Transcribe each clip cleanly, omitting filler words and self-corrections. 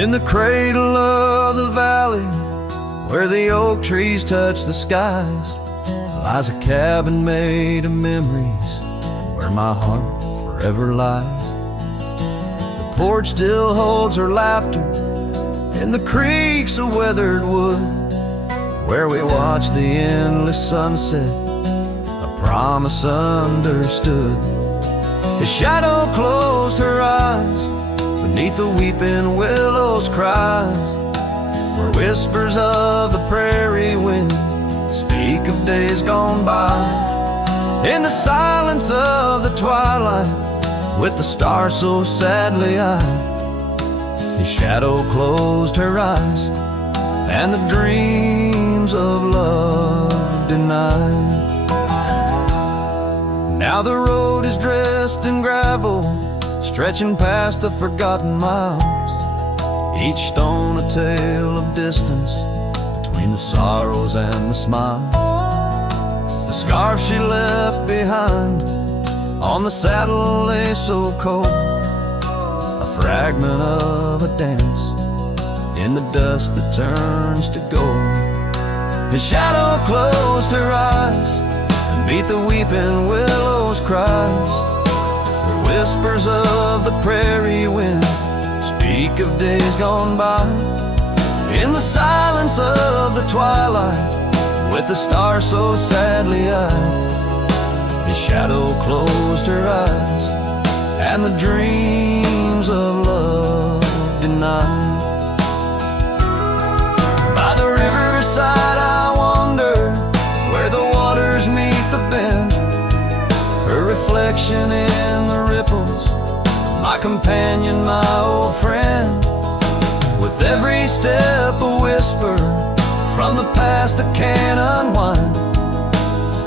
In the cradle of the valley, where the oak trees touch the skies, lies a cabin made of memories, where my heart forever lies. The porch still holds her laughter, and the creaks of weathered wood, where we watch the endless sunset, a promise understood. His shadow closed her eyes, beneath the weeping willows cries, where whispers of the prairie wind speak of days gone by. In the silence of the twilight, with the stars so sadly eyed, his shadow closed her eyes, and the dreams of love denied. Now the road is dressed in gravel, stretching past the forgotten miles, each stone a tale of distance between the sorrows and the smiles. The scarf she left behind on the saddle lay so cold, a fragment of a dance in the dust that turns to gold. His shadow closed her eyes and beat the weeping willows cries, where whispers of the prairie wind speak of days gone by. In the silence of the twilight, with the stars so sadly eyed, his shadow closed her eyes, and the dreams of love denied. By the riverside I wander, where the waters meet the bend, her reflection in the ripples, my companion, my old friend. With every step a whisper from the past that can't unwind,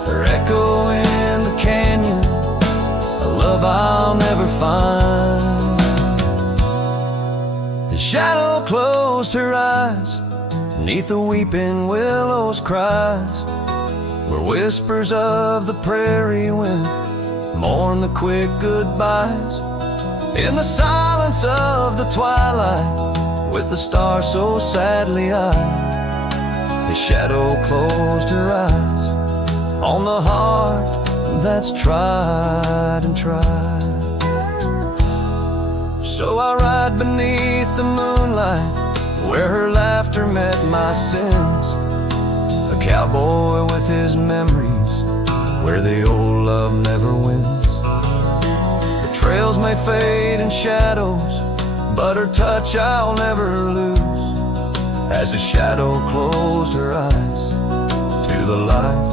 her echo in the canyon, a love I'll never find. His shadow closed her eyes, beneath the weeping willows cries, where whispers of the prairie wind mourn the quick goodbyes. In the silence of the twilight, with the stars so sadly eyed, his shadow closed her eyes on the heart that's tried and tried. So I ride beneath the moonlight, where her laughter met my sins, a cowboy with his memories, where the old love never wins. The trails may fade in shadows, but her touch I'll never lose, as a shadow closed her eyes to the life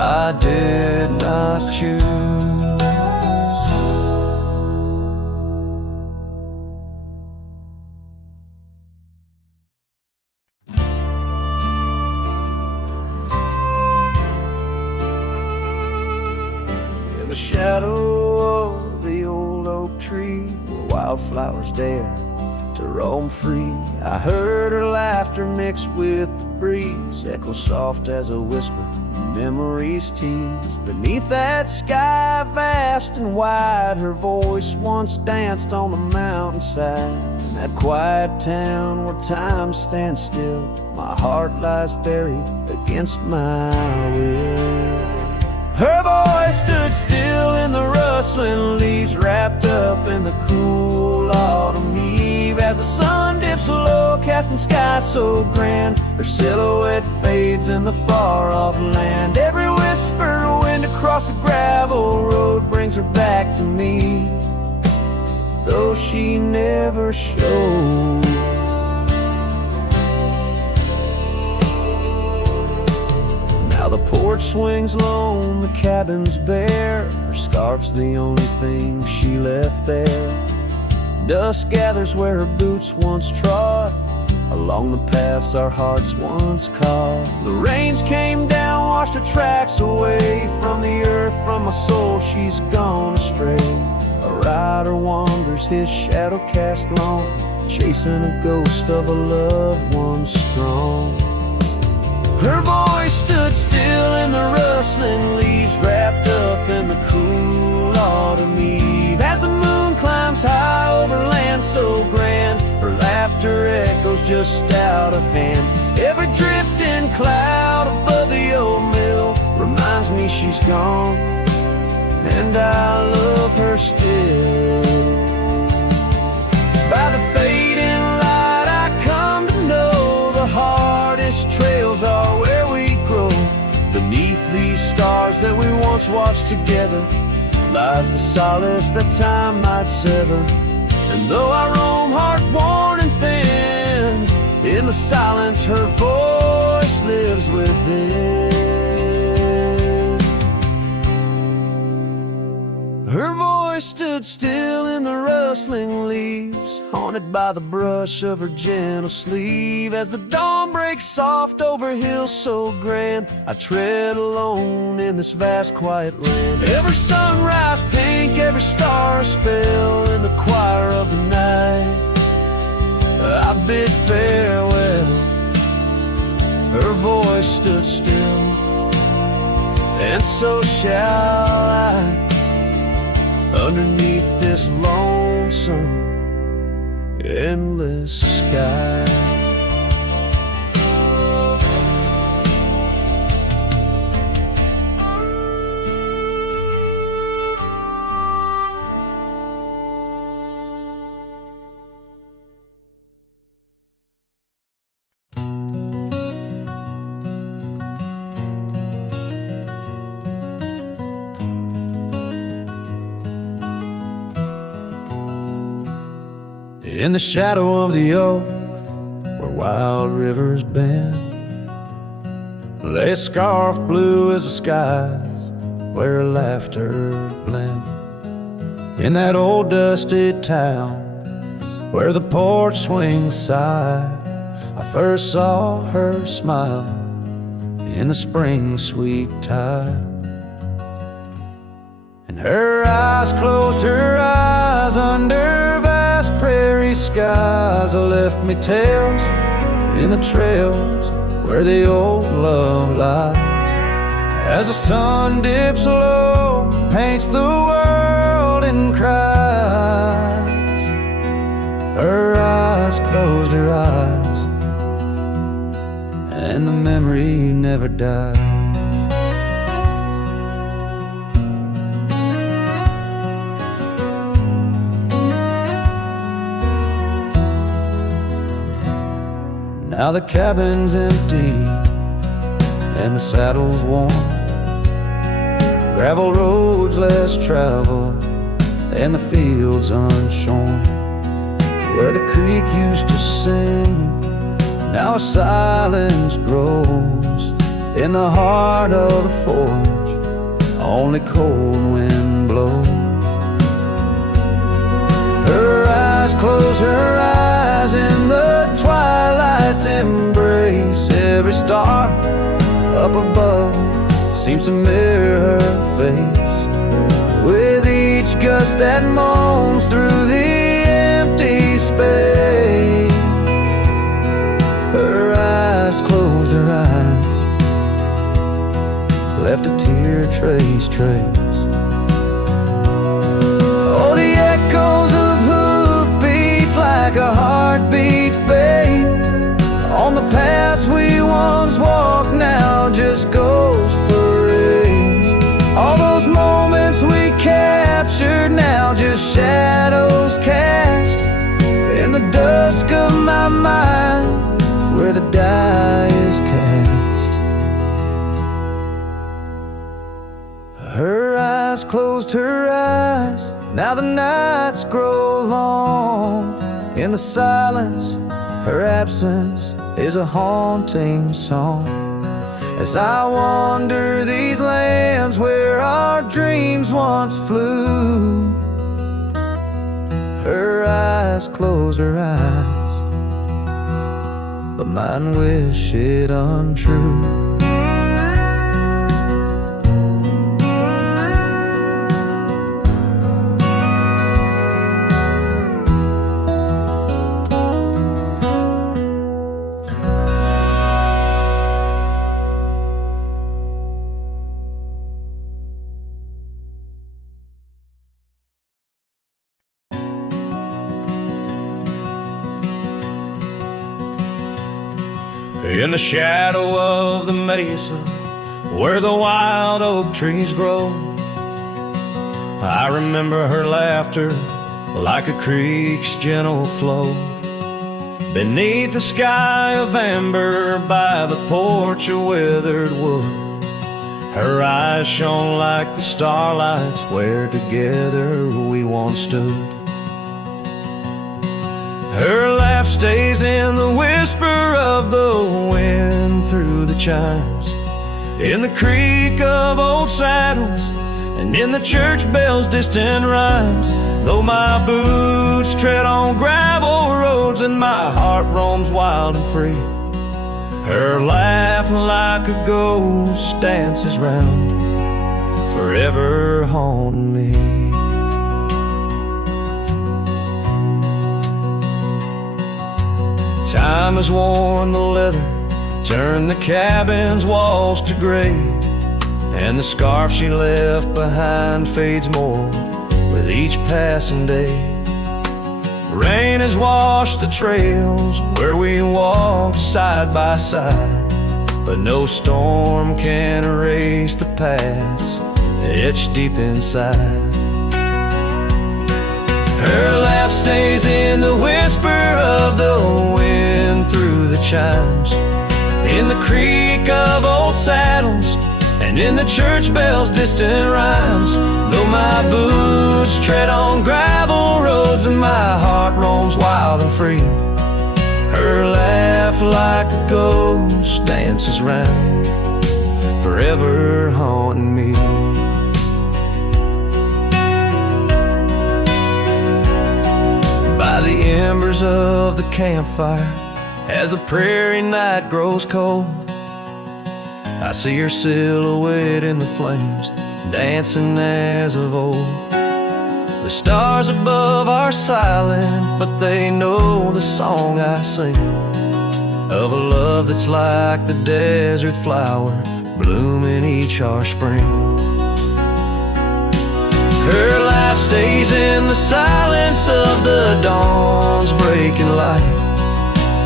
I did not choose. In the shadow of the old oak tree, where wildflowers dare to roam free, I heard her laughter mixed with the breeze, echo soft as a whisper, memories tease. Beneath that sky vast and wide, her voice once danced on the mountainside. In that quiet town where time stands still, my heart lies buried against my will. Her voice stood still in the rustling leaves, wrapped up in the cool autumn eve, as the sun dips low, casting sky so grand, her silhouette fades in the far-off land. Every whisper wind across the gravel road brings her back to me, though she never showed. Now the porch swings lone, the cabin's bare, her scarf's the only thing she left there. Dust gathers where her boots once trod, along the paths our hearts once caught. The rains came down, washed her tracks away from the earth, from my soul she's gone astray. A rider wanders, his shadow cast long, chasing a ghost of a loved one strong. Her voice stood still in the rustling leaves, wrapped up in the cool autumn eve, as the moon climbs high over land so grand, her laughter laughter echoes just out of hand. Every drifting cloud above the old mill reminds me she's gone, and I love her still. By the fading light I come to know the hardest trails are where we grow. Beneath these stars that we once watched together lies the solace that time might sever. And though I roam heart-worn and thin, in the silence her voice lives within. Her voice stood still in the rustling leaves, haunted by the brush of her gentle sleeve. As the dawn breaks soft over hills so grand, I tread alone in this vast quiet land. Every sunrise pink, every star a spell, in the choir of the night I bid farewell. Her voice stood still, and so shall I, underneath this lonesome, endless sky. In the shadow of the oak, where wild rivers bend, lay a scarf blue as the skies, where laughter blend. In that old dusty town, where the porch swings sigh, I first saw her smile in the spring sweet tide. And her eyes closed, her eyes under vast prairie skies, left me tales in the trails where the old love lies. As the sun dips low, paints the world in cries, her eyes closed, her eyes, and the memory never dies. Now the cabin's empty and the saddle's worn, gravel roads less traveled and the fields unshorn. Where the creek used to sing, now a silence grows in the heart of the forge, only cold wind blows. Her eyes close, her eyes in the twilight's embrace. Every star up above seems to mirror her face, with each gust that moans through the empty space. Her eyes closed, her eyes left a tear trace. Oh, the echoes of hoofbeats like a heartbeat fade on the paths we once walked, now just ghost parades. All those moments we captured, now just shadows cast in the dusk of my mind, where the die is cast. Her eyes closed, her eyes, now the nights grow long. In the silence, her absence is a haunting song. As I wander these lands where our dreams once flew, her eyes close, her eyes, but mine wish it untrue. In the shadow of the mesa where the wild oak trees grow, I remember her laughter like a creek's gentle flow. Beneath the sky of amber by the porch of withered wood, her eyes shone like the starlights where together we once stood. Her laugh stays in the whisper of the wind through the chimes, in the creak of old saddles, and in the church bell's distant rhymes. Though my boots tread on gravel roads and my heart roams wild and free, her laugh like a ghost dances round, forever haunting me. Time has worn the leather, turned the cabin's walls to gray, and the scarf she left behind fades more with each passing day. Rain has washed the trails where we walked side by side, but no storm can erase the paths etched deep inside. Her laugh stays in the whisper of the wind through the chimes, in the creak of old saddles, and in the church bell's distant rhymes. Though my boots tread on gravel roads and my heart roams wild and free, her laugh like a ghost dances round, forever haunting me. By the embers of the campfire, as the prairie night grows cold, I see her silhouette in the flames, dancing as of old. The stars above are silent, but they know the song I sing, of a love that's like the desert flower blooming each harsh spring. Her laugh stays in the silence of the dawn's breaking light,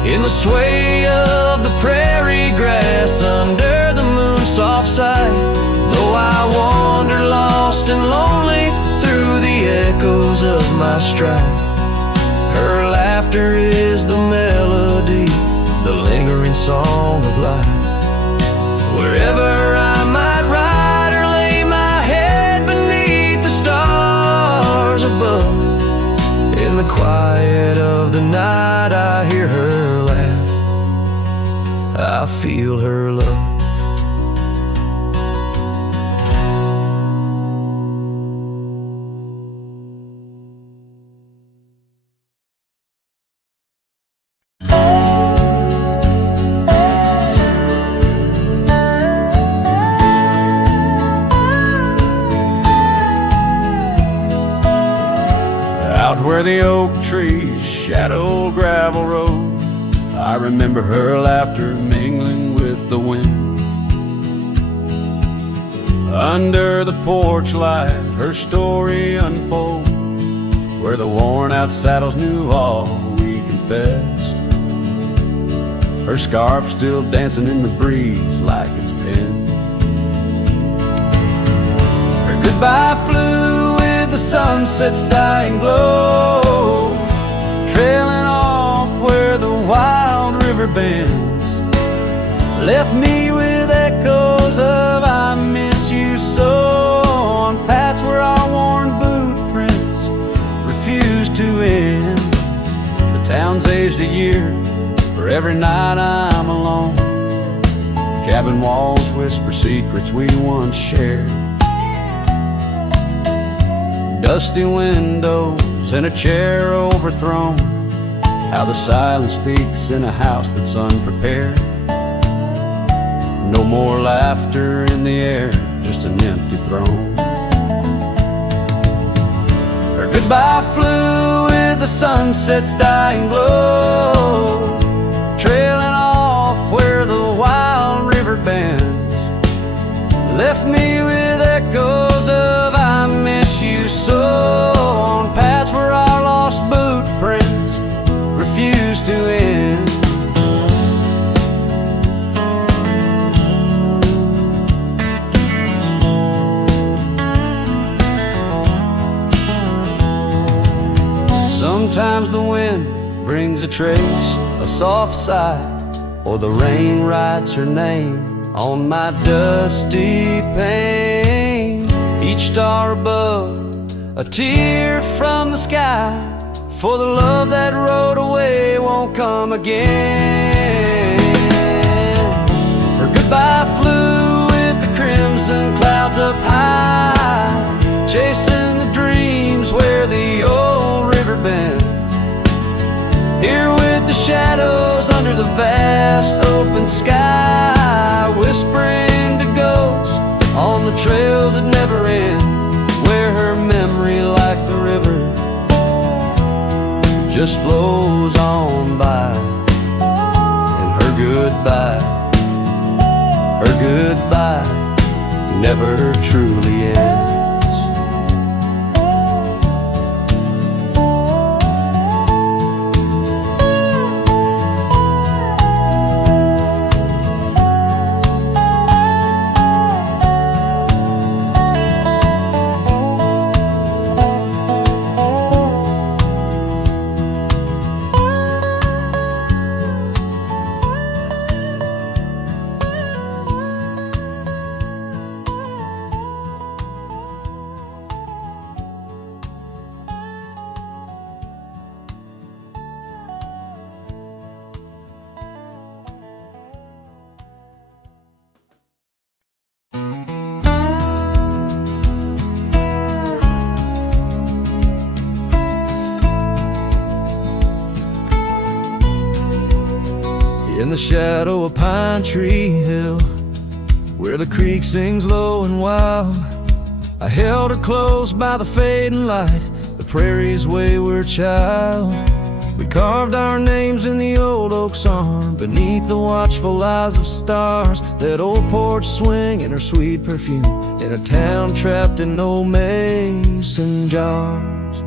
in the sway of the prairie grass under the moon's soft sight. Though I wander lost and lonely through the echoes of my strife, her laughter is the melody, the lingering song of life. Wherever I might ride or lay my head beneath the stars above, in the quiet of the night I hear her laugh, I feel her love. Out where the oak trees shadow gravel road, I remember her laughter mingling with the wind. Under the porch light her story unfolds, where the worn out saddles knew all we confessed. Her scarf still dancing in the breeze like it's pinned. Her goodbye flew with the sunset's dying glow, trailing off where the wild river bends, left me with echoes of I miss you so, on paths where our worn boot prints refuse to end. The town's aged a year for every night I'm alone, cabin walls whisper secrets we once shared. Dusty windows and a chair overthrown, how the silence speaks in a house that's unprepared. No more laughter in the air, just an empty throne. Her goodbye flew with the sunset's dying glow, trailing off where the wild river bends, left me with echoes of I miss you so, on paths where our lost boot prints refuse to end. Sometimes the wind brings a trace, a soft sigh, or the rain writes her name on my dusty pane. Each star above, a tear from the sky, for the love that rode away won't come again. Her goodbye flew with the crimson clouds up high, chasing the dreams where the old river bends. Here with the shadows under the vast open sky, whispering to ghosts on the trails that never end, where her memory, like the river, just flows on by. And her goodbye never truly ends. In the shadow of Pine Tree Hill, where the creek sings low and wild, I held her close by the fading light, the prairie's wayward child. We carved our names in the old oak song, beneath the watchful eyes of stars. That old porch swing and her sweet perfume, in a town trapped in old mason jars.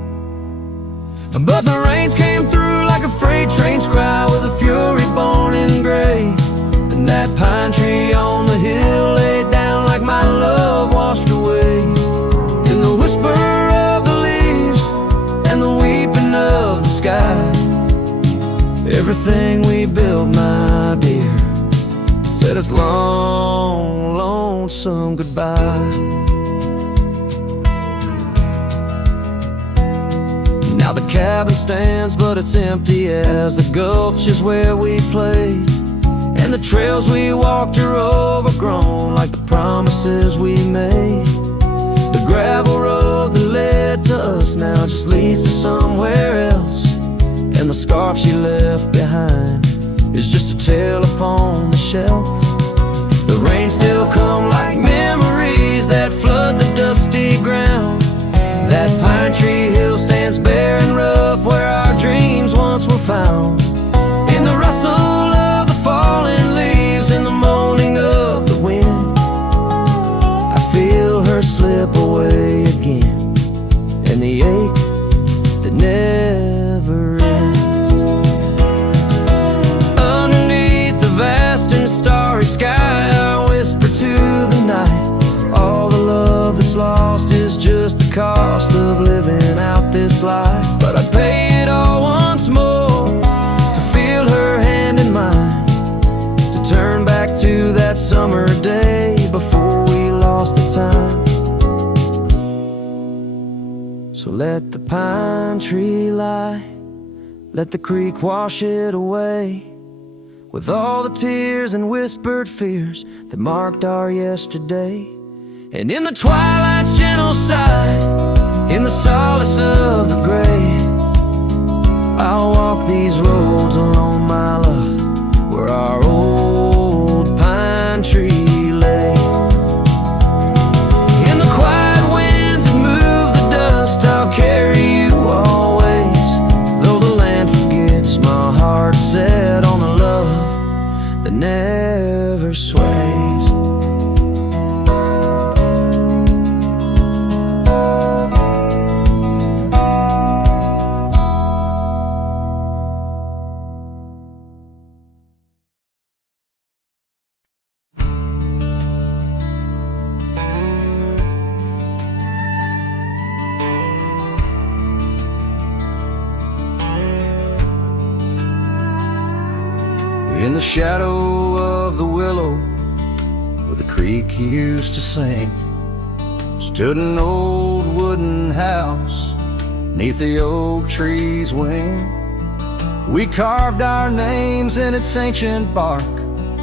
But the rains came through like a freight train's cry, with a fury born in grace. And that pine tree on the hill laid down like my love washed away. In the whisper of the leaves and the weeping of the sky, everything we built, my dear, said its long, lonesome goodbye. Now the cabin stands, but it's empty as the gulch is where we played. And the trails we walked are overgrown, like the promises we made. The gravel road that led to us now just leads to somewhere else. And the scarf she left behind is just a tale upon the shelf. The rain still come like memories that flood the dusty ground. That pine tree hill stands bare and rough, where our dreams once were found. In the rustle of the falling leaves, in the moaning of the wind, I feel her slip away again, and the ache that never ends. Underneath the vast and starry sky, I whisper to the night, all the love that's lost is just the cost of living out this life. But I'd pay it all once more to feel her hand in mine, to turn back to that summer day before we lost the time. So let the pine tree lie, let the creek wash it away, with all the tears and whispered fears that marked our yesterday. And in the twilight's gentle sigh, in the solace of the gray, I'll walk these roads alone, my love, where our old pine tree lay. In the quiet winds that move the dust, I'll carry you always, though the land forgets, my heart set on the love that never sways. In the shadow of the willow where the creek used to sing stood an old wooden house 'neath the oak tree's wing. We carved our names in its ancient bark,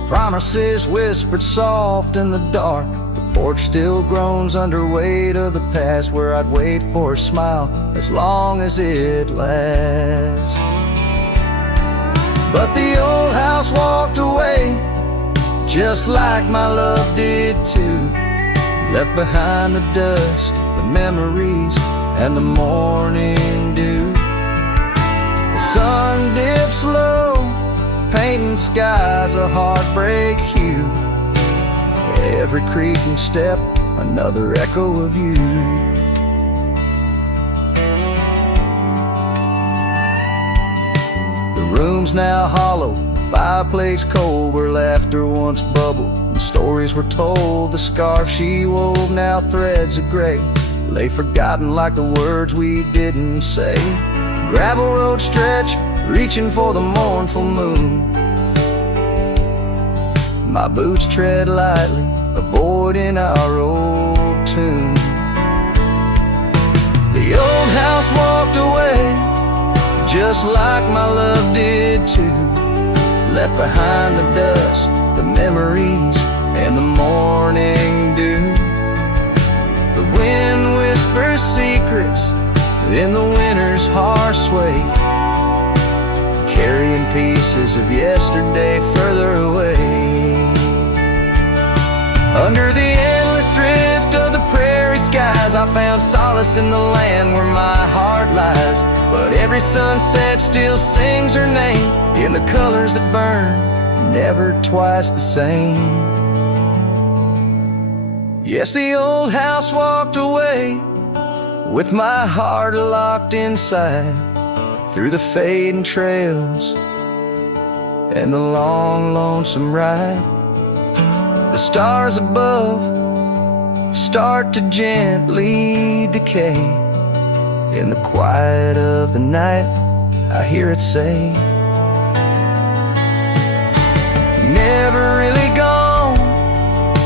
promises whispered soft in the dark. The porch still groans under weight of the past, where I'd wait for a smile as long as it lasts. But the old house walked away, just like my love did too. Left behind the dust, the memories, and the morning dew. The sun dips low, painting skies a heartbreak hue. Every creaking step, another echo of you. The room's now hollow, the fireplace cold, where laughter once bubbled and stories were told. The scarf she wove, now threads of gray, lay forgotten like the words we didn't say. Gravel road stretch, reaching for the mournful moon. My boots tread lightly, avoiding our old tune. The old house walked away, just like my love did too. Left behind the dust, the memories, and the morning dew. The wind whispers secrets in the winter's harsh sway, carrying pieces of yesterday further away. Under the endless drift of the prairie skies, I found solace in the land where my heart lies. But every sunset still sings her name in the colors that burn, never twice the same. Yes, the old house walked away, with my heart locked inside, through the fading trails and the long, lonesome ride. The stars above start to gently decay. In the quiet of the night, I hear it say, never really gone,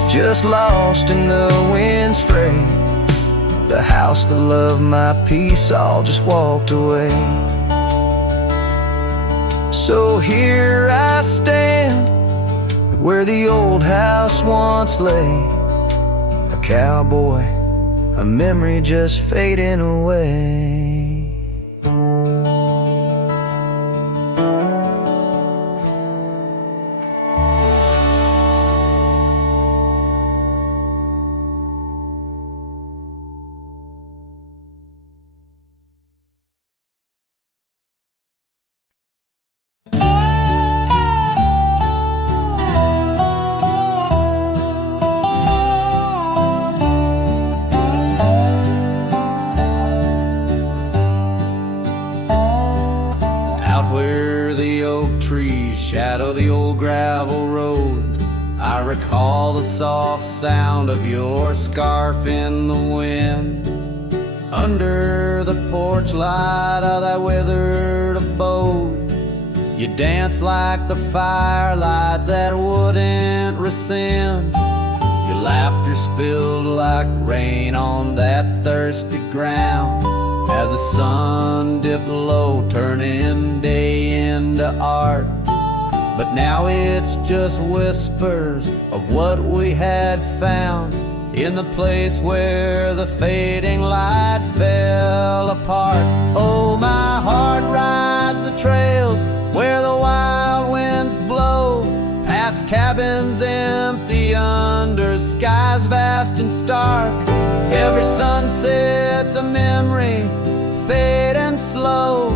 just lost in the wind's fray. The house, the love, my peace, all just walked away. So here I stand, where the old house once lay, a cowboy, a memory just fading away. Shadow the old gravel road, I recall the soft sound of your scarf in the wind. Under the porch light of that weathered abode, you danced like the firelight that wouldn't rescind. Your laughter spilled like rain on that thirsty ground, as the sun dipped low, turning day into art. But now it's just whispers of what we had found in the place where the fading light fell apart. Oh, my heart rides the trails where the wild winds blow, past cabins empty under skies vast and stark. Every sunset's a memory, fading slow,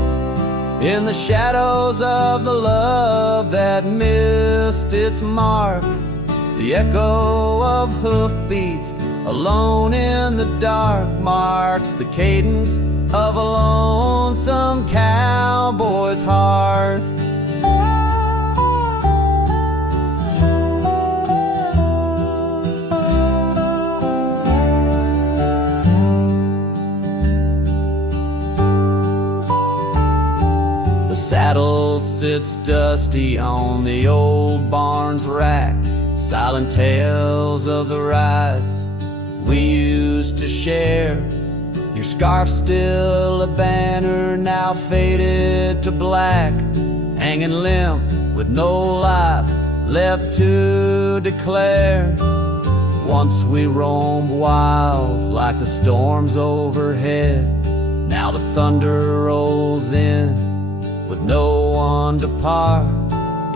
in the shadows of the love that missed its mark. The echo of hoofbeats alone in the dark marks the cadence of a lonesome cowboy's heart. Saddle sits sits dusty on the old barn's rack, silent tales of the rides we used to share. Your scarf still a banner, now faded to black, hanging limp with no life left to declare. Once we roamed wild like the storms overhead, now the thunder rolls in with no one to part.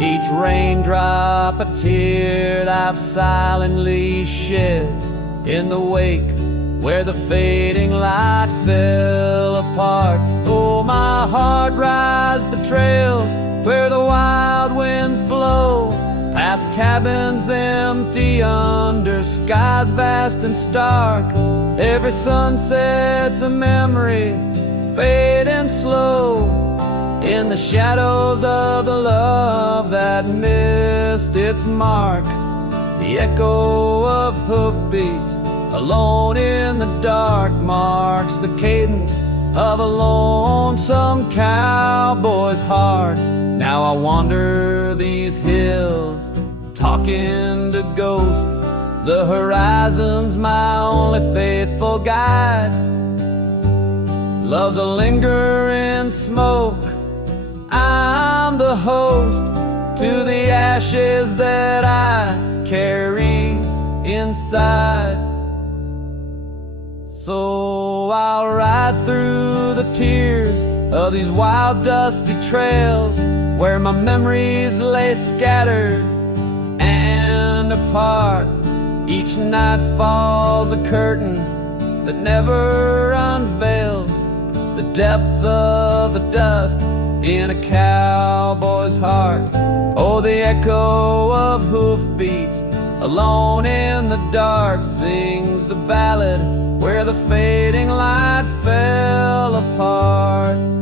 Each raindrop a tear I've silently shed in the wake where the fading light fell apart. Oh, my heart rides the trails where the wild winds blow, past cabins empty under skies vast and stark. Every sunset's a memory, fading slow, in the shadows of the love that missed its mark. The echo of hoofbeats alone in the dark marks the cadence of a lonesome cowboy's heart. Now I wander these hills, talking to ghosts. The horizon's my only faithful guide. Love's a lingering smoke, I'm the host to the ashes that I carry inside. So I'll ride through the tears of these wild dusty trails where my memories lay scattered and apart. Each night falls a curtain that never unveils the depth of the dust in a cowboy's heart. Oh, the echo of hoofbeats alone in the dark sings the ballad where the fading light fell apart.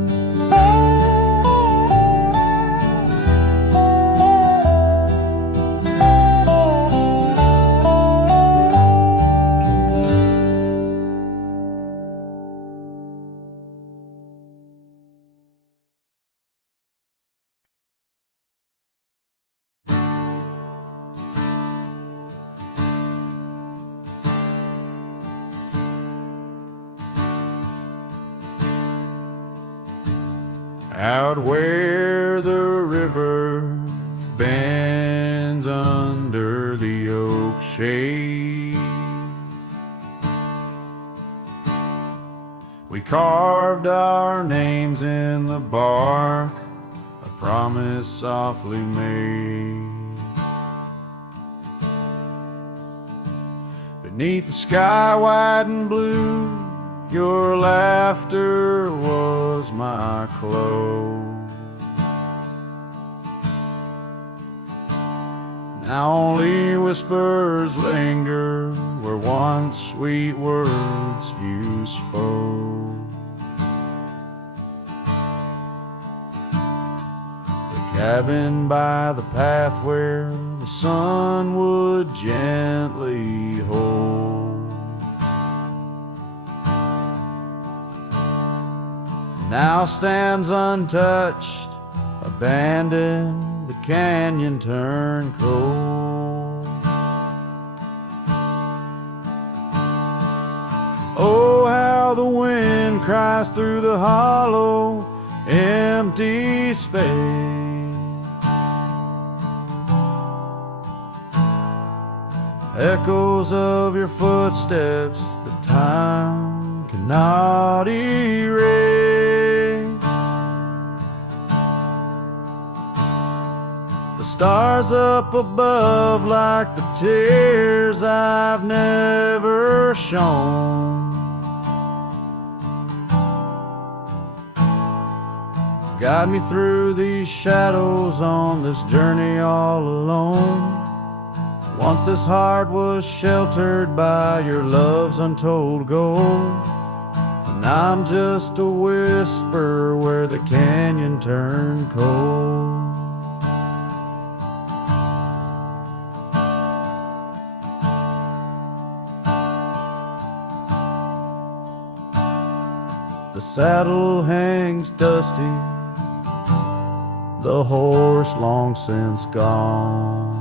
Out where the river bends under the oak shade, we carved our names in the bark, a promise softly made. Beneath the sky white and blue, your laughter was my clothes. Now only whispers linger where once sweet words you spoke. The cabin by the path where the sun would gently hold now stands untouched, abandoned, the canyon turned cold. Oh, how the wind cries through the hollow, empty space. Echoes of your footsteps that time cannot erase. The stars up above like the tears I've never shown. Guide me through these shadows on this journey all alone. Once this heart was sheltered by your love's untold gold, and I'm just a whisper where the canyon turned cold. The saddle hangs dusty, the the horse long since gone.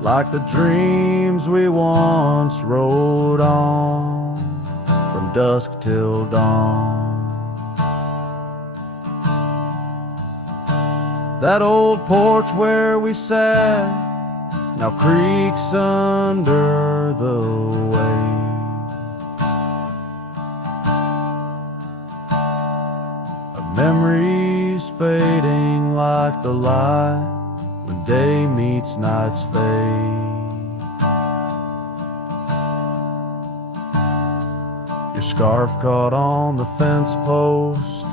Like the dreams we once rode on from dusk till dawn. That old porch where we sat now creaks under the weight of memories fading like the light when day meets night's fade. Your scarf caught on the fence post,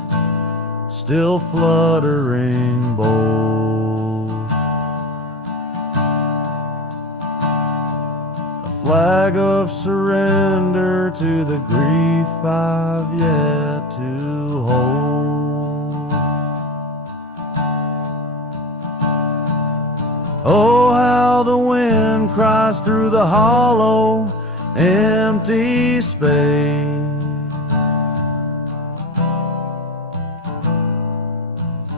still fluttering bold. A flag of surrender to the grief I've yet to hold. Oh, how the wind cries through the hollow, empty space.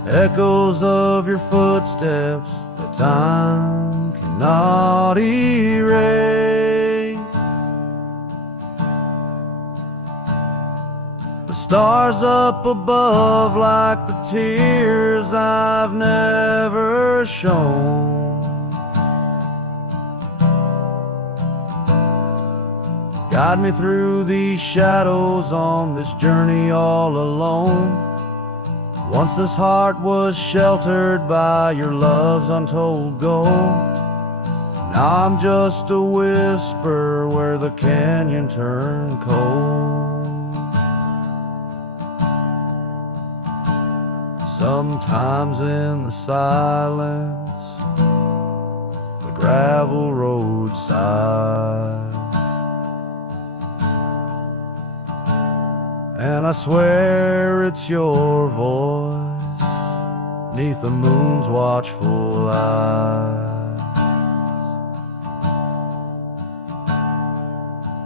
Echoes of your footsteps that time cannot erase. The stars up above like the tears I've never shown. Guide me through these shadows on this journey all alone. Once this heart was sheltered by your love's untold gold. Now I'm just a whisper where the canyon turned cold. Sometimes in the silence, the gravel roadside, and I swear it's your voice 'neath the moon's watchful eyes.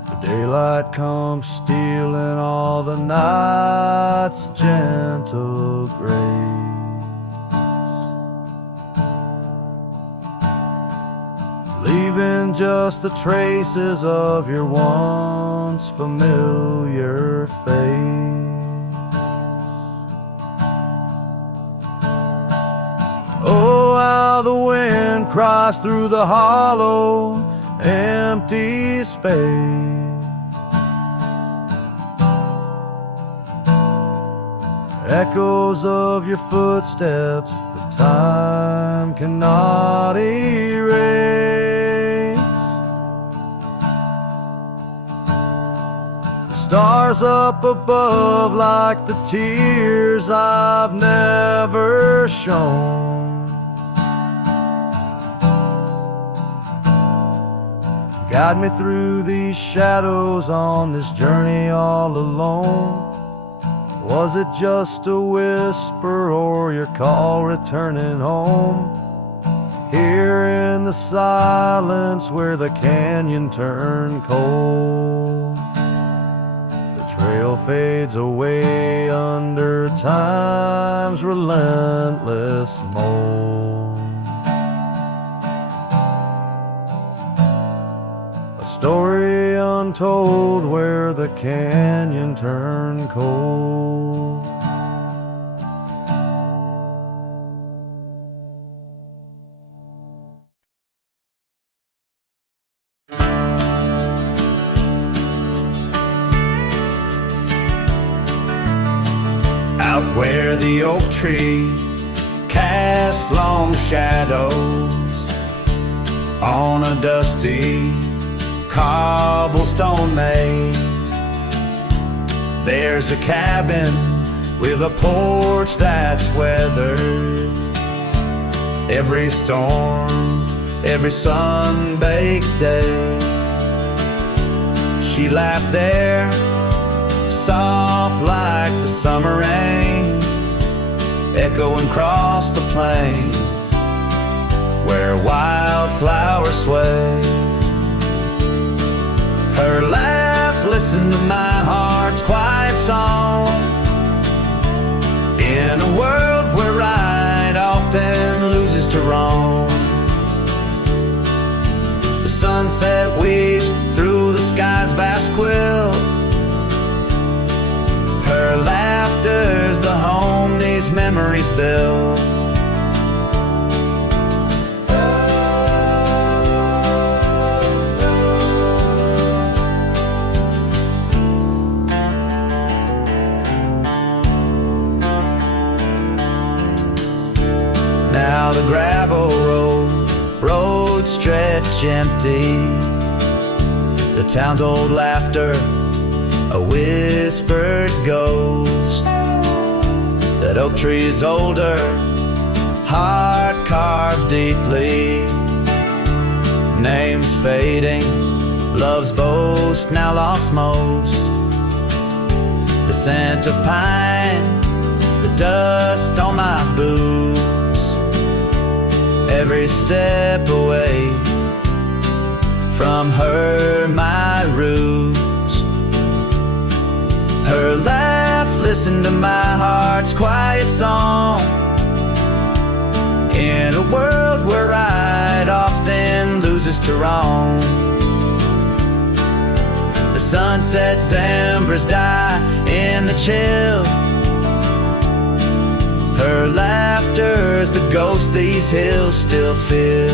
The daylight comes stealing all the night's gentle grace, leaving just the traces of your once familiar face. Oh, how the wind cries through the hollow, empty space. Echoes of your footsteps that time cannot erase. The stars up above like the tears I've never shown. Guide me through these shadows on this journey all alone. Was it just a whisper or your call returning home? Here in the silence where the canyon turned cold, the trail fades away under time's relentless mold. A story untold where the canyon turned cold. Out where the oak tree cast long shadows on a dusty cobblestone maze, there's a cabin with a porch that's weathered every storm, every sun-baked day. She laughed there, soft like the summer rain, echoing across the plains where wildflowers sway. Her laugh listened to my heart's quiet song, sunset weaves through the sky's vast quilt. Her laughter's the home these memories build. Now the gravel road stretch empty. The town's old laughter, a whispered ghost. That oak tree's older, heart carved deeply. Names fading, love's boast now lost most. The scent of pine, the dust on my boots. Every step away from her, my roots. Her laugh, listen to my heart's quiet song. In a world where right often loses to wrong. The sunset's embers die in the chill. Her laughter's the ghost these hills still feel.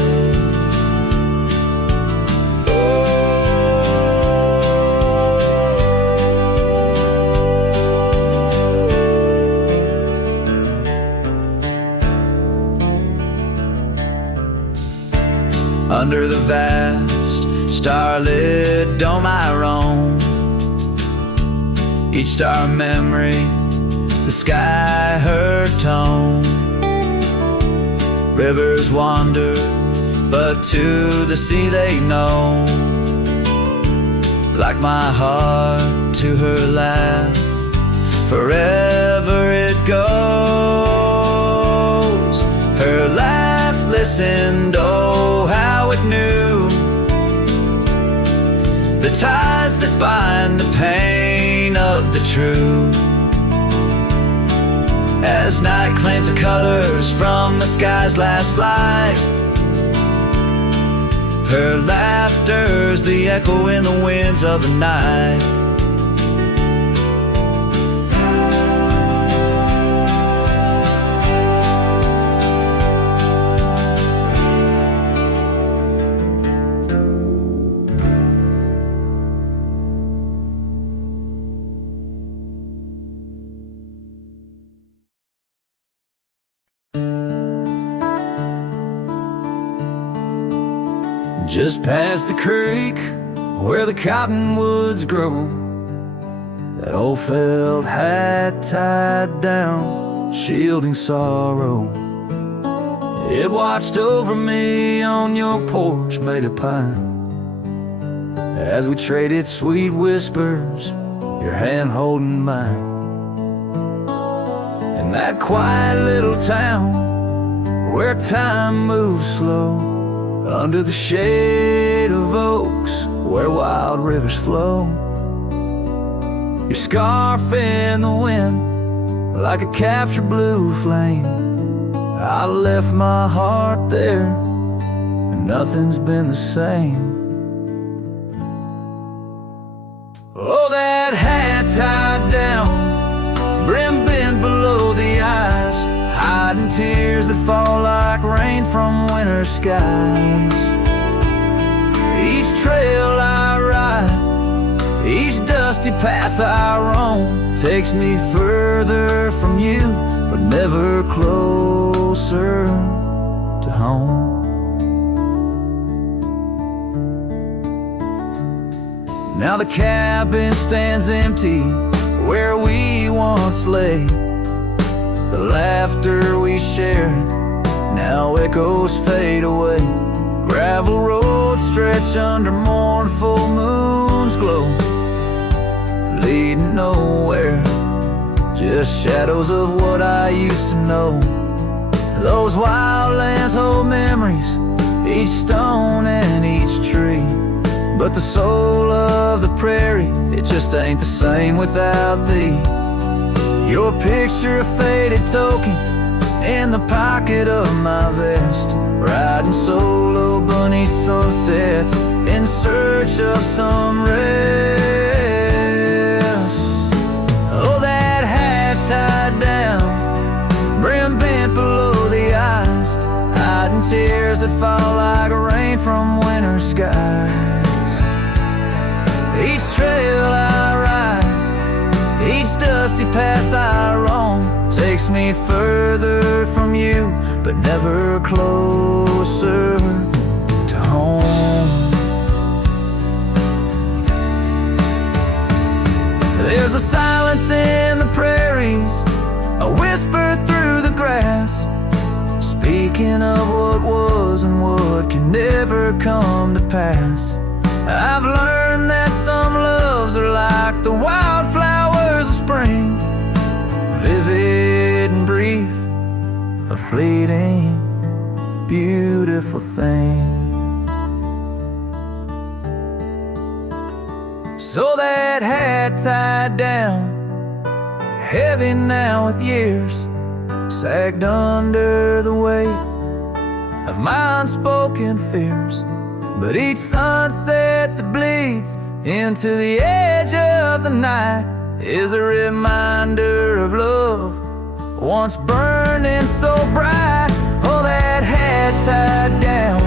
Under the vast starlit dome I roam. Each star memory, the sky her tone. Rivers wander, but to the sea they know. Like my heart to her laugh, forever it goes. Her laugh listened, oh how it knew the ties that bind the pain of the true. As night claims the colors from the sky's last light, her laughter's the echo in the winds of the night. Just past the creek where the cottonwoods grow, that old felt hat tied down, shielding sorrow. It watched over me on your porch made of pine, as we traded sweet whispers, your hand holding mine. In that quiet little town where time moves slow, under the shade of oaks where wild rivers flow. Your scarf in the wind like a captured blue flame. I left my heart there and nothing's been the same. Oh, that hat tied down, brim bent below the eyes, hiding tears that fall like rain from winter skies. Each trail I ride, each dusty path I roam, takes me further from you, but never closer to home. Now the cabin stands empty where we once lay. The laughter we shared, now echoes fade away. Gravel roads stretch under mournful moon's glow, leading nowhere, just shadows of what I used to know. Those wild lands hold memories, each stone and each tree, but the soul of the prairie, it just ain't the same without thee. Your picture, a faded token in the pocket of my vest, riding solo sunny sunsets in search of some rest. Oh, that hat tied down, brim bent below the eyes, hiding tears that fall like rain from winter skies. Each trail I ride, each dusty path I roam, takes me further from you, but never closer to home. There's a silence in the prairies, a whisper through the grass, speaking of what was and what can never come to pass. I've learned that some loves are like the wildflowers of spring, vivid and brief, a fleeting, beautiful thing. So that hat tied down, heavy now with years, sagged under the weight of my unspoken fears. But each sunset that bleeds into the edge of the night is a reminder of love once burning so bright. Oh, that hat tied down,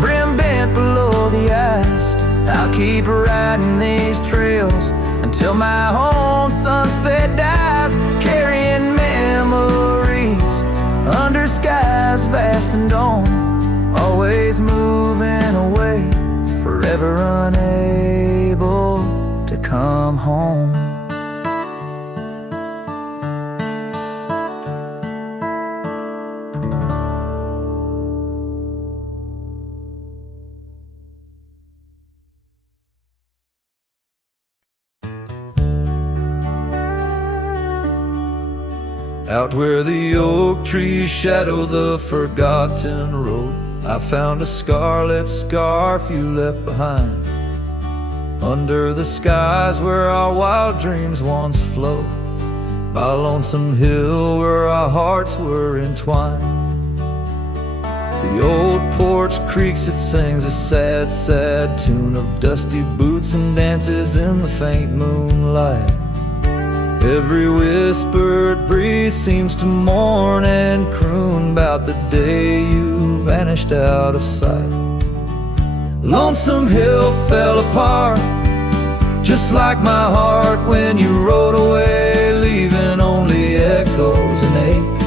brim bent below the eyes, I'll keep riding these trails until my own sunset dies, carrying memories under skies vast and dawn, always moving away, forever unable to come home. Out where the oak trees shadow the forgotten road, I found a scarlet scarf you left behind, under the skies where our wild dreams once flowed, by a lonesome hill where our hearts were entwined. The old porch creaks, it sings a sad, sad tune of dusty boots and dances in the faint moonlight. Every whispered breeze seems to mourn and croon about the day you vanished out of sight. Lonesome Hill fell apart, just like my heart when you rode away, leaving only echoes and ache.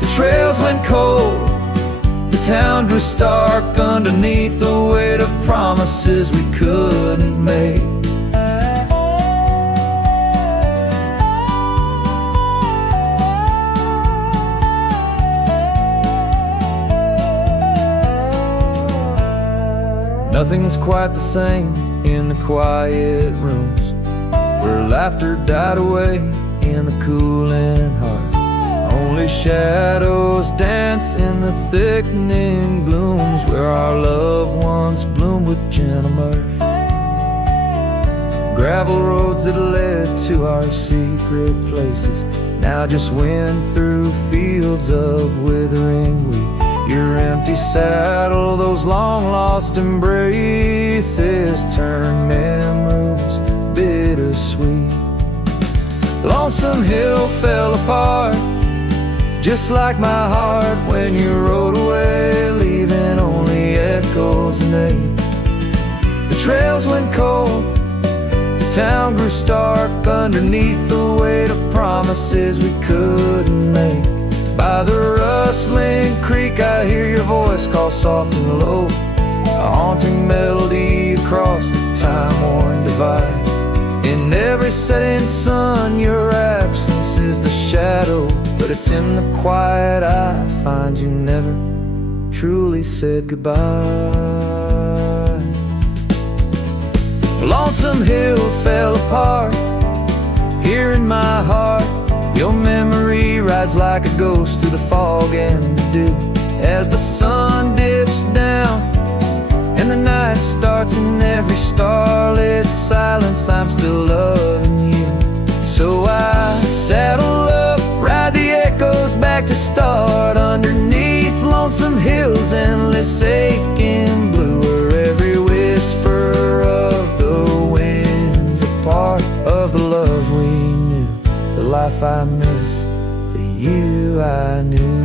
The trails went cold, the town grew stark underneath the weight of promises we couldn't make. Nothing's quite the same in the quiet rooms, where laughter died away in the cooling heart. Only shadows dance in the thickening glooms, where our love once bloomed with gentle mirth. Gravel roads that led to our secret places now just wind through fields of withering wheat. Your empty saddle, those long-lost embraces, turn memories bittersweet. Lonesome Hill fell apart, just like my heart when you rode away, leaving only echoes and ache. The trails went cold, the town grew stark underneath the weight of promises we couldn't make. By the rustling creek I hear your voice call soft and low, a haunting melody across the time-worn divide. In every setting sun your absence is the shadow, but it's in the quiet I find you never truly said goodbye. Lonesome Hill fell apart, here in my heart your memory rides like a ghost through the fog and the dew. As the sun dips down and the night starts, in every starlit silence I'm still loving you. So I saddle up, ride the echoes back to start, underneath Lonesome Hill's endless ache. if I miss the you I knew.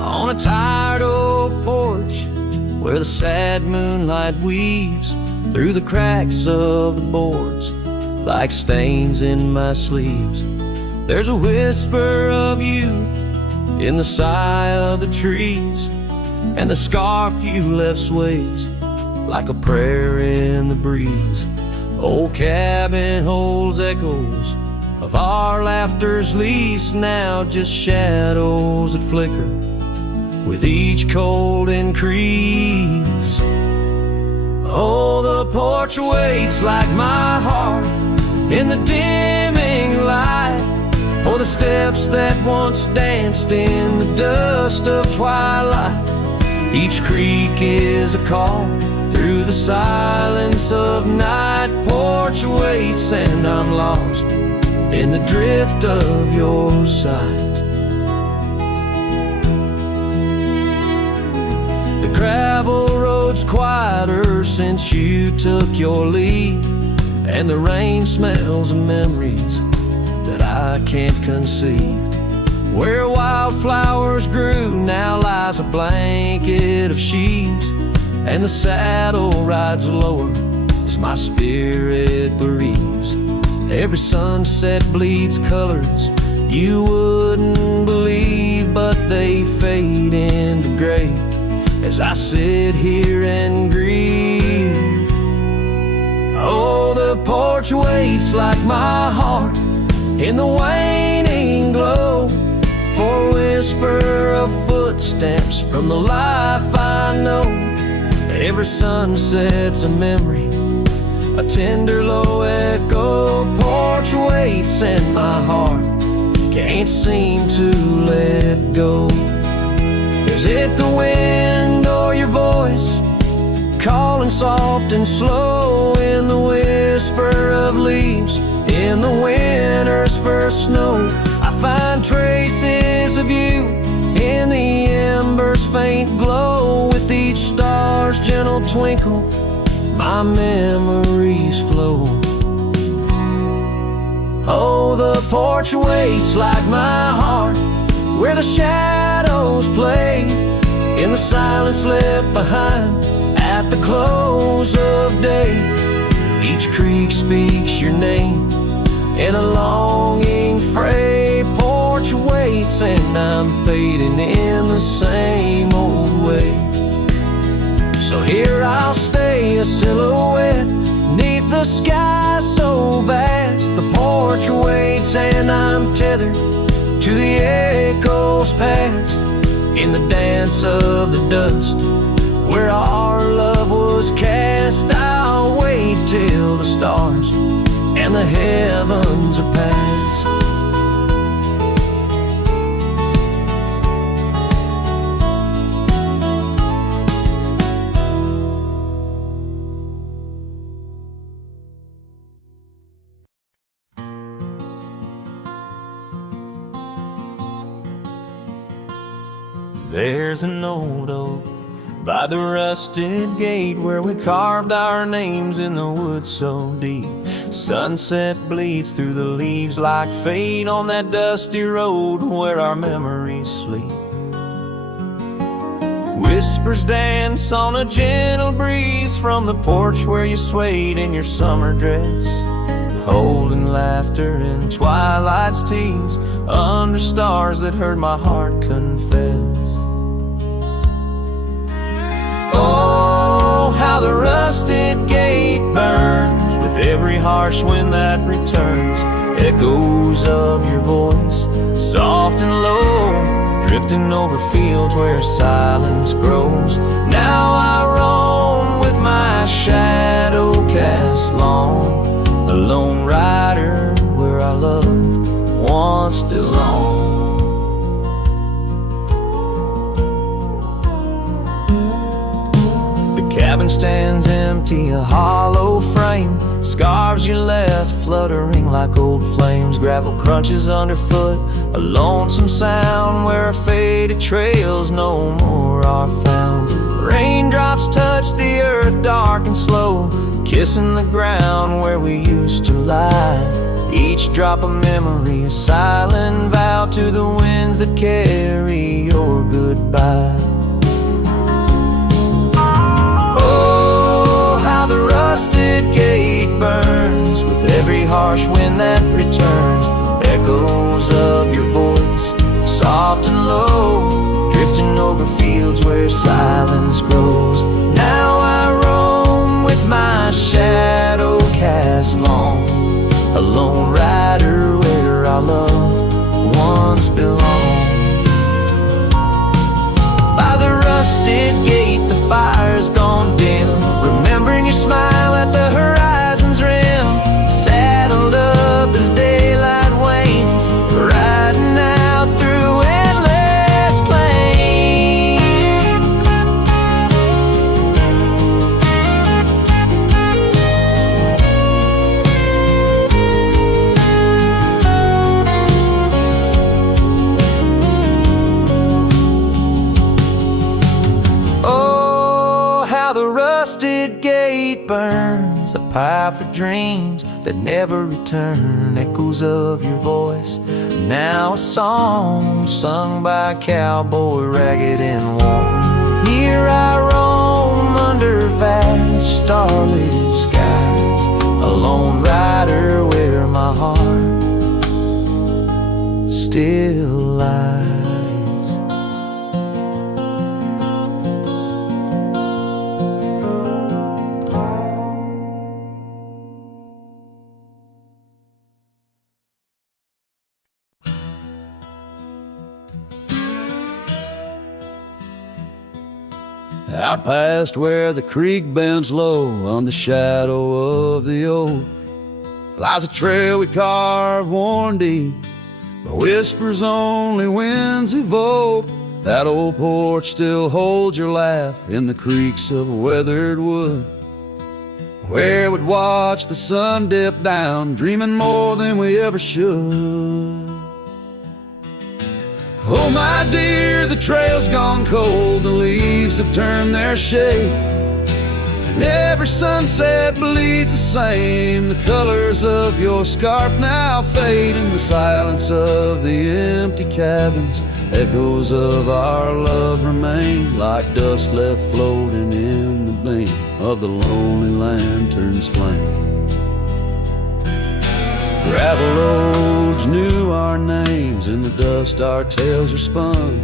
On a tired old porch where the sad moonlight weaves through the cracks of the boards like stains in my sleeves, there's a whisper of you in the sigh of the trees, and the scarf you left sways like a prayer in the breeze. Old cabin holds echoes of our laughter's lease, now just shadows that flicker with each cold increase. Oh, the porch waits like my heart in the dimming light for the steps that once danced in the dust of twilight. Each creak is a call through the silence of night. Porch waits and I'm lost in the drift of your sight. The gravel road's quieter since you took your leave, and the rain smells of memories that I can't conceive. Where wildflowers grew now lies a blanket of sheaves, and the saddle rides lower as my spirit bereaves. Every sunset bleeds colors you wouldn't believe, but they fade into gray as I sit here and grieve. Oh, the porch waits like my heart in the waning glow for a whisper of footsteps from the life I know. Every sunset's a memory, a tender low echo. Porch waits and my heart can't seem to let go. Is it the wind or your voice calling soft and slow in the whisper of leaves in the winter's first snow? I find traces of you in the embers' faint glow. With each star's gentle twinkle, my memories flow. Oh, the porch waits like my heart where the shadows play in the silence left behind at the close of day. Each creek speaks your name in a longing fray. Porch waits and I'm fading in the same old way. So here I'll stay, a silhouette neath the sky so vast. The porch waits and I'm tethered to the echoes past in the dance of the dust where our love was cast. I'll wait till the stars and the heavens are past. There's an old oak by the rusted gate where we carved our names in the wood so deep. Sunset bleeds through the leaves like fate on that dusty road where our memories sleep. Whispers dance on a gentle breeze from the porch where you swayed in your summer dress, holding laughter in twilight's tease under stars that heard my heart confess. Oh, how the rusted gate burns with every harsh wind that returns. Echoes of your voice, soft and low, drifting over fields where silence grows. Now I roam with my shadow cast long, a lone rider where our love once belonged. cabin stands empty, a hollow frame. Scarves you left fluttering like old flames. Gravel crunches underfoot, a lonesome sound where faded trails no more are found. Raindrops touch the earth dark and slow, kissing the ground where we used to lie. Each drop of memory, a silent vow to the winds that carry your goodbye. Oh, how the rusted gate burns with every harsh wind that returns. Echoes of your voice, soft and low, drifting over fields where silence grows. Now I roam with my shadow cast long, a lone rider where our love once belonged. By the rusted gate the fire's gone dim, remembering your smile at the horizon's rim. Saddled up as daylight wanes, riding out through endless plain. Oh, how the rusted gate burns, a pyre for dreams that never return. Echoes of your voice, now a song sung by a cowboy ragged and worn. Here I roam under vast starlit skies, a lone rider where my heart still lies. Out past where the creek bends low, on the shadow of the oak, lies a trail we carved worn deep, but whispers only winds evoke. That old porch still holds your laugh in the creaks of weathered wood, where we'd watch the sun dip down, dreaming more than we ever should. Oh my dear, the trail's gone cold, the leaves have turned their shade, and every sunset bleeds the same. The colors of your scarf now fade in the silence of the empty cabins. Echoes of our love remain like dust left floating in the beam of the lonely lantern's flame. Gravel roads knew our names, in the dust our tales are spun,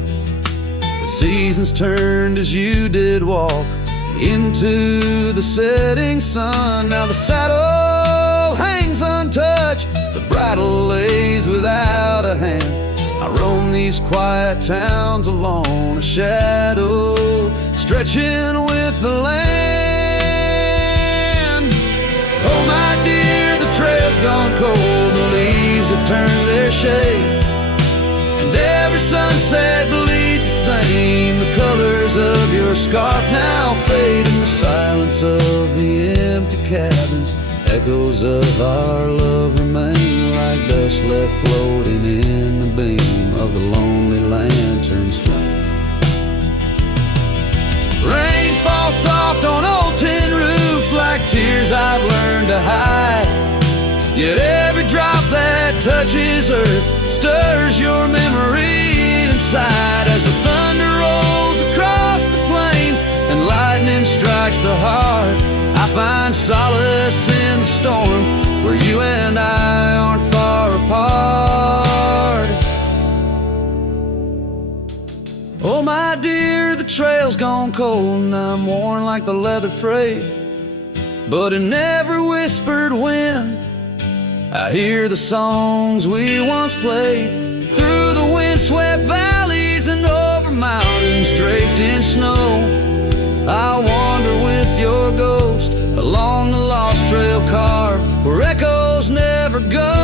but seasons turned as you did walk into the setting sun. Now the saddle hangs untouched, the bridle lays without a hand. I roam these quiet towns alone, a shadow stretching with the land. Oh my dear, the trail's gone cold, the leaves have turned their shade, and every sunset bleeds the same. The colors of your scarf now fade in the silence of the empty cabins. Echoes of our love remain like dust left floating in the beam of the lonely lantern's flame. Rain falls soft on old tin roofs like tears I've learned to hide, yet every drop that touches earth stirs your memory inside. As the thunder rolls across the plains and lightning strikes the heart, I find solace in the storm where you and I aren't far apart. Oh my dear, the trail's gone cold and I'm worn like the leather freight, but in every whispered wind I hear the songs we once played. Through the windswept valleys and over mountains draped in snow, I'll wander with your ghost along the lost trail carved where echoes never go.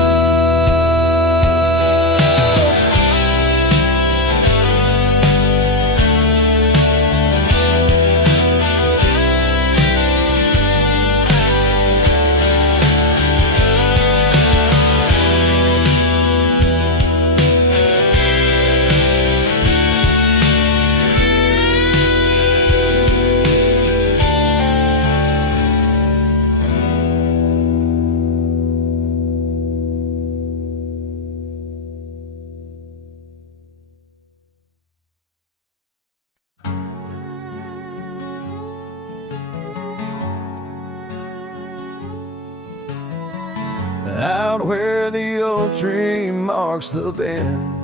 out where the oak tree marks the bend.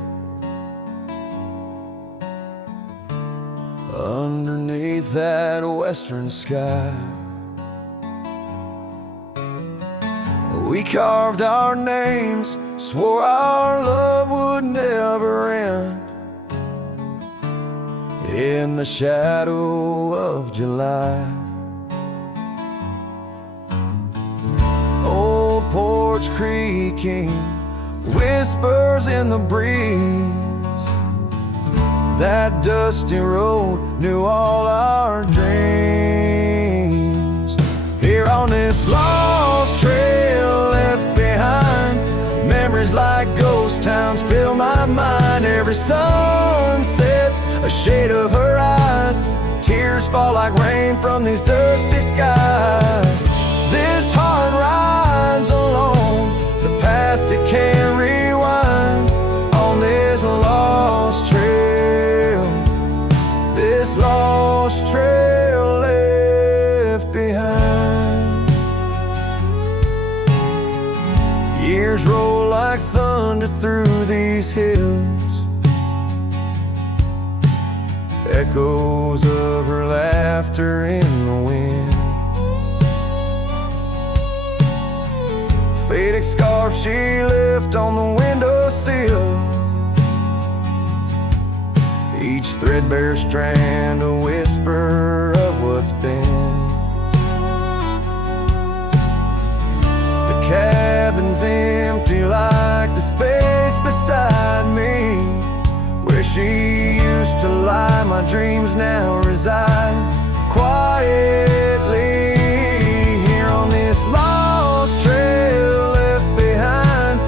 Underneath that western sky, we carved our names, swore our love would never end. In the shadow of July, old porch creaking, whispers in the breeze. That dusty road knew all our dreams. Here on this lost trail left behind, memories like ghost towns fill my mind. Every sun sets a shade of her eyes, tears fall like rain from these dusty skies. This heart rides alone, the past it can't rewind. On this lost trail, this lost trail left behind. Years roll like thunder through these hills, echoes of her laughter in the wind. Faded scarf she left on the windowsill, each threadbare strand a whisper of what's been. The cabin's empty like the space beside me, where she used to lie. My dreams now reside quietly here on this lost trail left behind.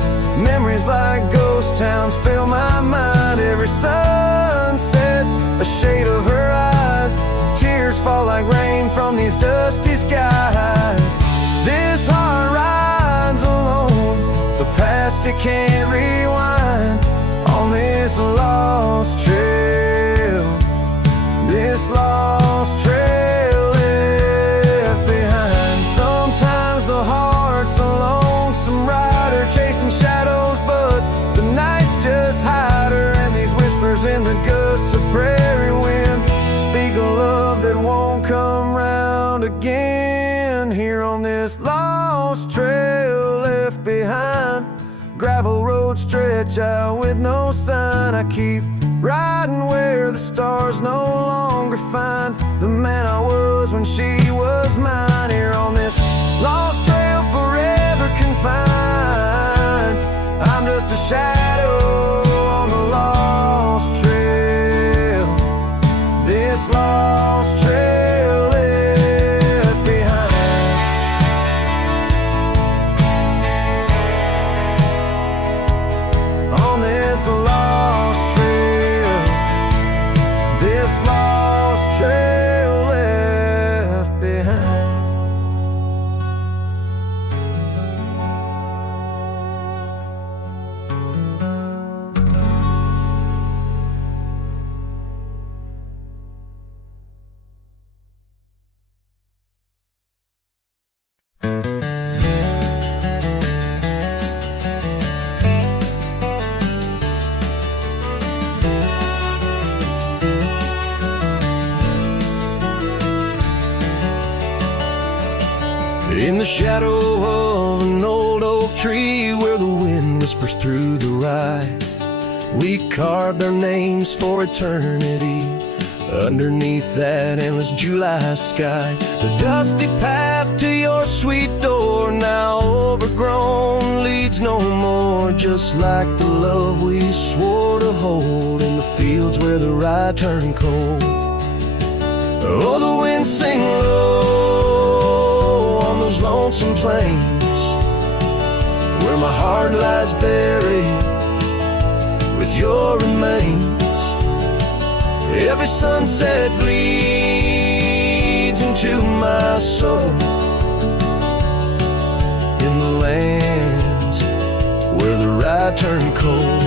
Memories like ghost towns fill my mind. Every sun sets a shade of her eyes, tears fall like rain from these dusty skies. This heart rides alone, the past it can't rewind. On this lost trail, this lost trail left behind. Sometimes the heart's a lonesome rider chasing shadows, but the nights just hide her. And these whispers in the gusts of prairie wind speak a love that won't come round again. Here on this lost trail left behind, gravel roads stretch out with no sign. I keep riding where the stars no longer find the man I was when she was mine. Here on this lost trail forever confined, I'm just a shadow on the lost trail, this lost trail left behind. On this lost trail, this lost trail left behind. In the shadow of an old oak tree where the wind whispers through the rye, we carved our names for eternity underneath that endless July sky. The dusty path to your sweet door, now overgrown, leads no more, just like the love we swore to hold in the fields where the rye turned cold. Oh, the wind sing low on those lonesome plains where my heart lies buried with your remains. Every sunset bleeds into my soul in the lands where the rye turned cold.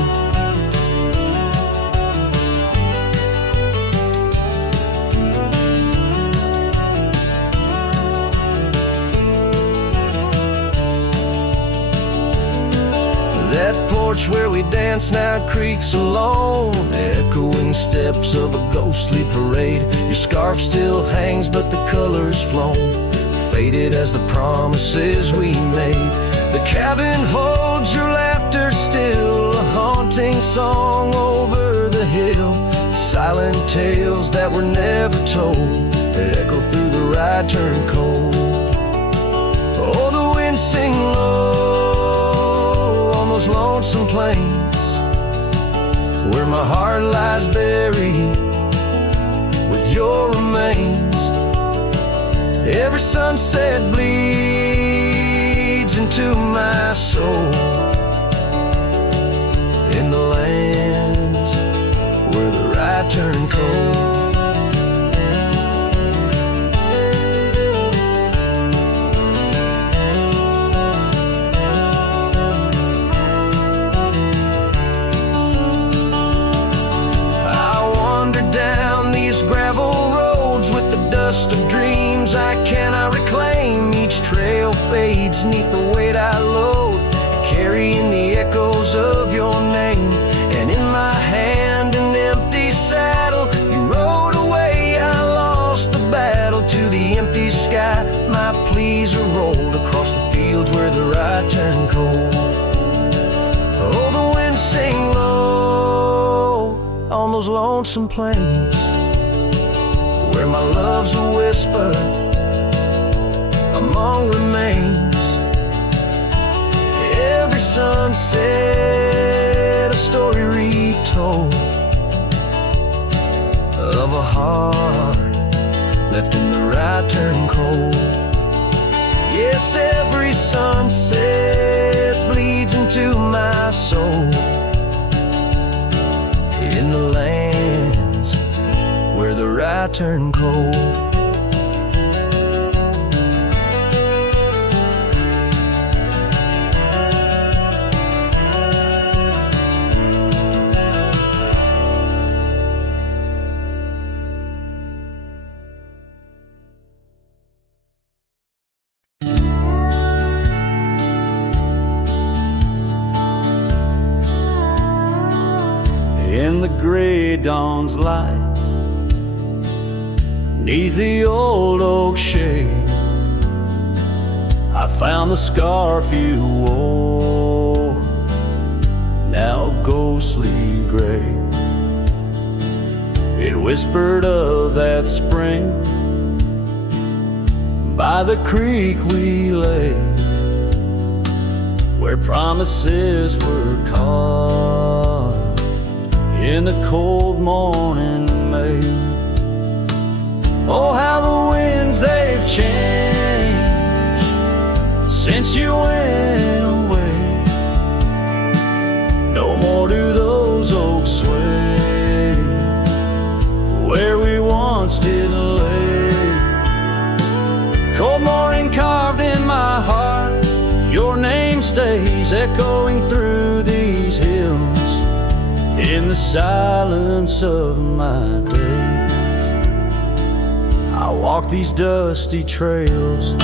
That porch where we dance now creaks alone, echoing steps of a ghostly parade. Your scarf still hangs but the color's flown, faded as the promises we made. The cabin holds your laughter still, a haunting song over the hill. Silent tales that were never told, that echo through the right turn cold. Oh, the wind sing low on those lonesome plains, where my heart lies buried with your remains. Every sunset bleeds into my soul, in the lands where the right turn cold. Of dreams I cannot reclaim, each trail fades neath the weight I load, carrying the echoes of your name. And in my hand an empty saddle, you rode away, I lost the battle. To the empty sky my pleas are rolled, across the fields where the right turn cold. Oh, the wind sing low on those lonesome plains, where my love's a whisper among remains. Every sunset a story retold, of a heart left in the right turn cold. Yes, every sunset bleeds into my soul, in the lands where the right turn cold. In the gray dawn's light, 'neath the old oak shade, I found the scarf you wore, now ghostly gray. It whispered of that spring by the creek we lay, where promises were carved in the cold morning May. Oh, how the winds they've changed since you went away. No more do those oaks sway where we once did lay. Cold morning carved in my heart, your name stays echoing through these hills, in the silence of my days. I walk these dusty trails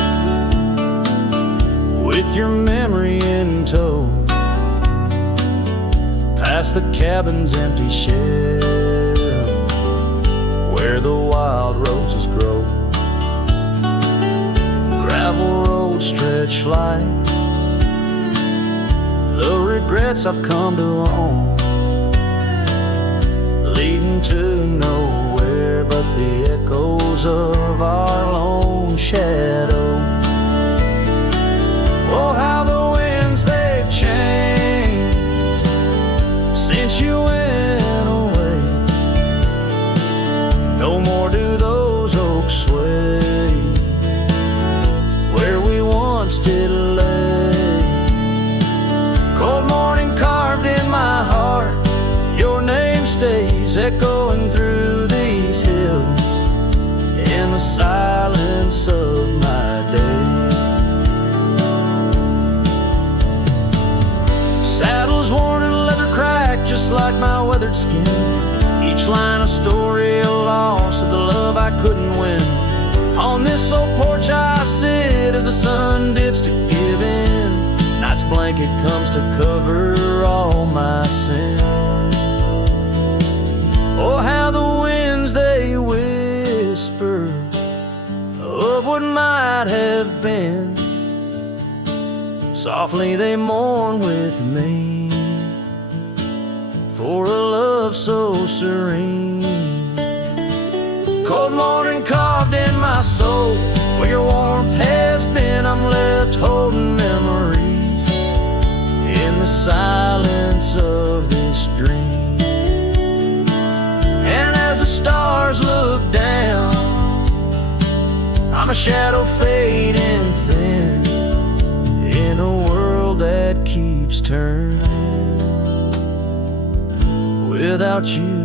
with your memory in tow, past the cabin's empty shell, where the wild roses grow. Gravel roads stretch like the regrets I've come to own, leading to nowhere but the echoes of our lone shadow. Oh, how the winds they've changed since you went away. No more do those oaks sway where we once did lay. Cold morning carved in my heart, your name stays echoing through these hills, in the silence of my days. Saddles worn and leather cracked just like my weathered skin, each line a story, a loss of the love I couldn't win. On this old porch I sit as the sun dips to give in, nights blanket comes to cover all my sin. Oh, how the winds they whisper of what might have been. Softly they mourn with me for a love so serene. Cold morning carved in my soul, where your warmth has been. I'm left holding memories in the silence of this dream. And as the stars look down, I'm a shadow fading thin in a world that keeps turning without you.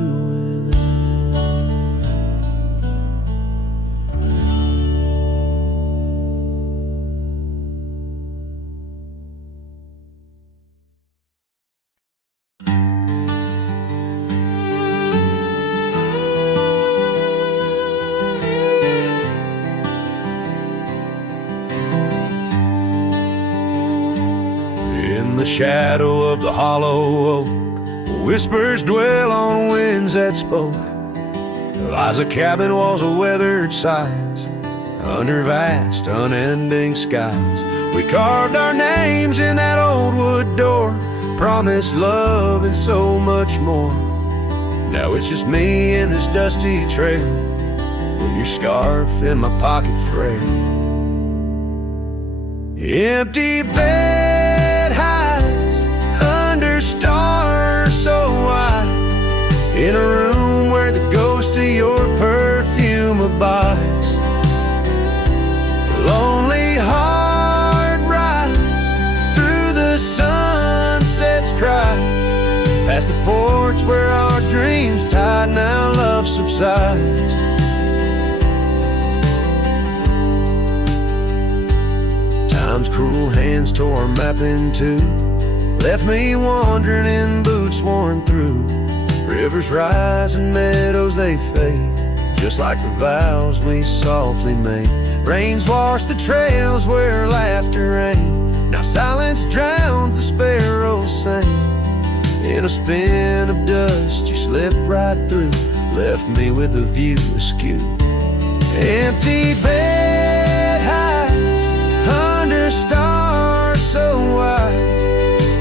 In the shadow of the hollow oak, whispers dwell on winds that spoke. There lies a cabin, walls of weathered sighs, under vast, unending skies. We carved our names in that old wood door, promised love and so much more. Now it's just me and this dusty trail, with your scarf in my pocket frail. Empty bed hides under stars so wide, in a room where the ghost of your perfume abides. Lonely heart rides through the sunset's cry, past the porch where our dreams tied, now love subsides. Time's cruel hands tore our map in two, left me wandering in boots worn through. Rivers rise and meadows they fade, just like the vows we softly made. Rains wash the trails where laughter rang, now silence drowns the sparrows sing. In a spin of dust you slipped right through, left me with a view askew. Empty bed hides under stars so wide,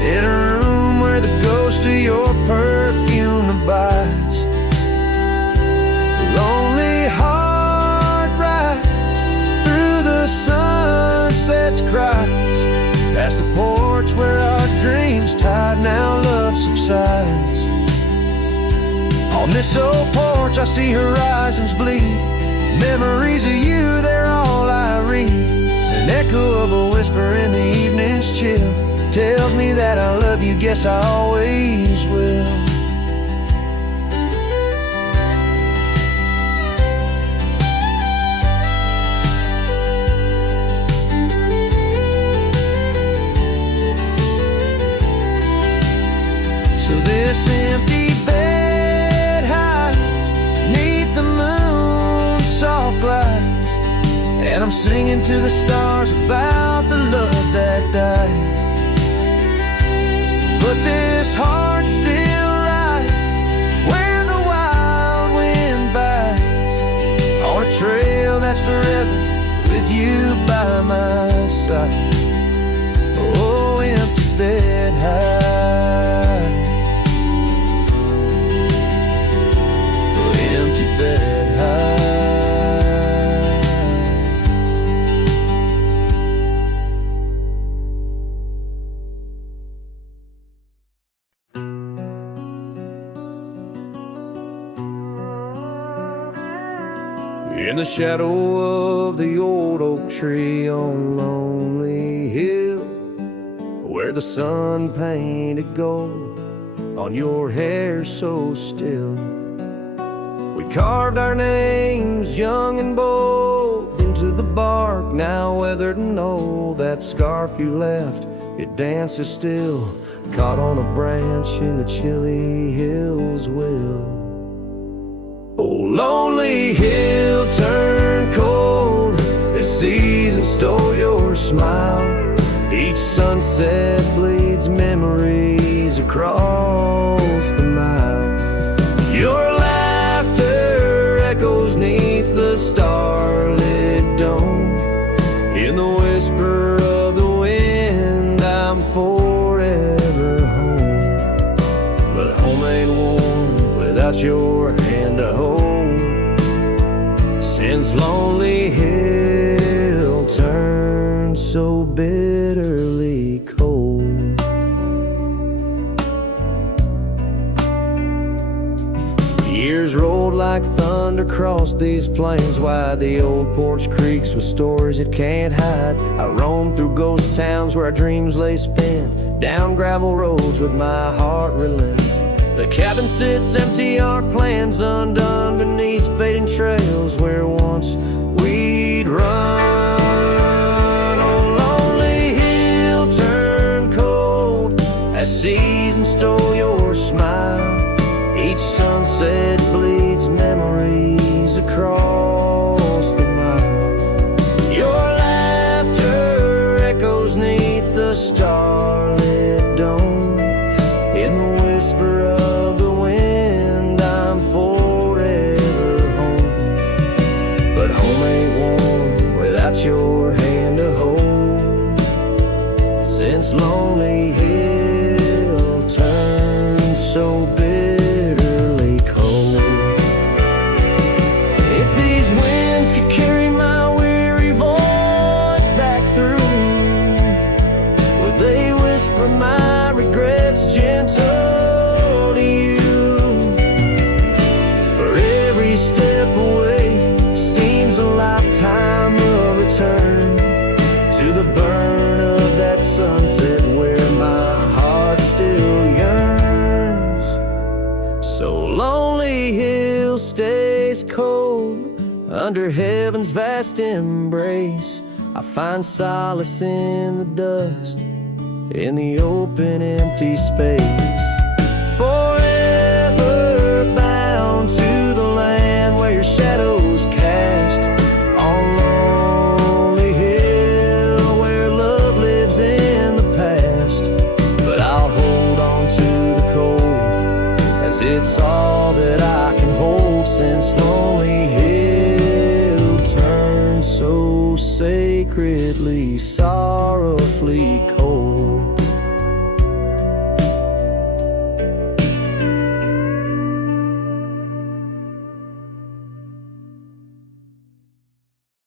in a room where the ghost of your perfume abides. Lonely heart rides through the sunset's cries, past the porch where our dreams tied, now love subsides. On this old porch I see horizons bleed, memories of you, they're all I read. An echo of a whisper in the evening's chill tells me that I love you, guess I always will. So this empty bed hides neath the moon's soft glides, and I'm singing to the stars about the love that died. But this heart still rides where the wild wind bites, on a trail that's forever with you by my side. Oh, empty bed hides, oh, empty bed hides. In the shadow of the old oak tree on Lonely Hill, where the sun painted gold on your hair so still, we carved our names young and bold into the bark, now weathered and old. That scarf you left, it dances still, caught on a branch in the chilly hills will. Oh, lonely hill turned cold, this season stole your smile. Each sunset bleeds memories across the mile. Your laughter echoes neath the starlit dome. In the whisper of the wind, I'm forever home. But home ain't warm without your hand to hold. Since Lonely Hill turned so bitterly cold. Years rolled like thunder across these plains, wide the old porch creeks with stories it can't hide. I roamed through ghost towns where our dreams lay spent, down gravel roads with my heart relents. The cabin sits empty, our plans undone beneath fading trails where once we'd run. Oh, Lonely Hill turned cold as seasons stole your smile. Each sunset bleeds memories across the mile. Your laughter echoes neath the starlit dome. In the whisper of the wind, I'm forever home. But home ain't warm without your hand to hold. Since Lonely Hill turned so bitterly cold. If these winds could carry my weary voice back through, would they whisper my regrets gentle to you? For every step away seems a lifetime of return to the burn of that sunset where my heart still yearns. So Lonely Hill stays cold under heaven's vast embrace. I find solace in the dust, in the open empty space. Forever bound to the land where your shadows cast on Lonely Hill, where love lives in the past. But I'll hold on to the cold, as it's all that I can hold. Since Lonely Hill turned so sacredly, sorrowfully cold.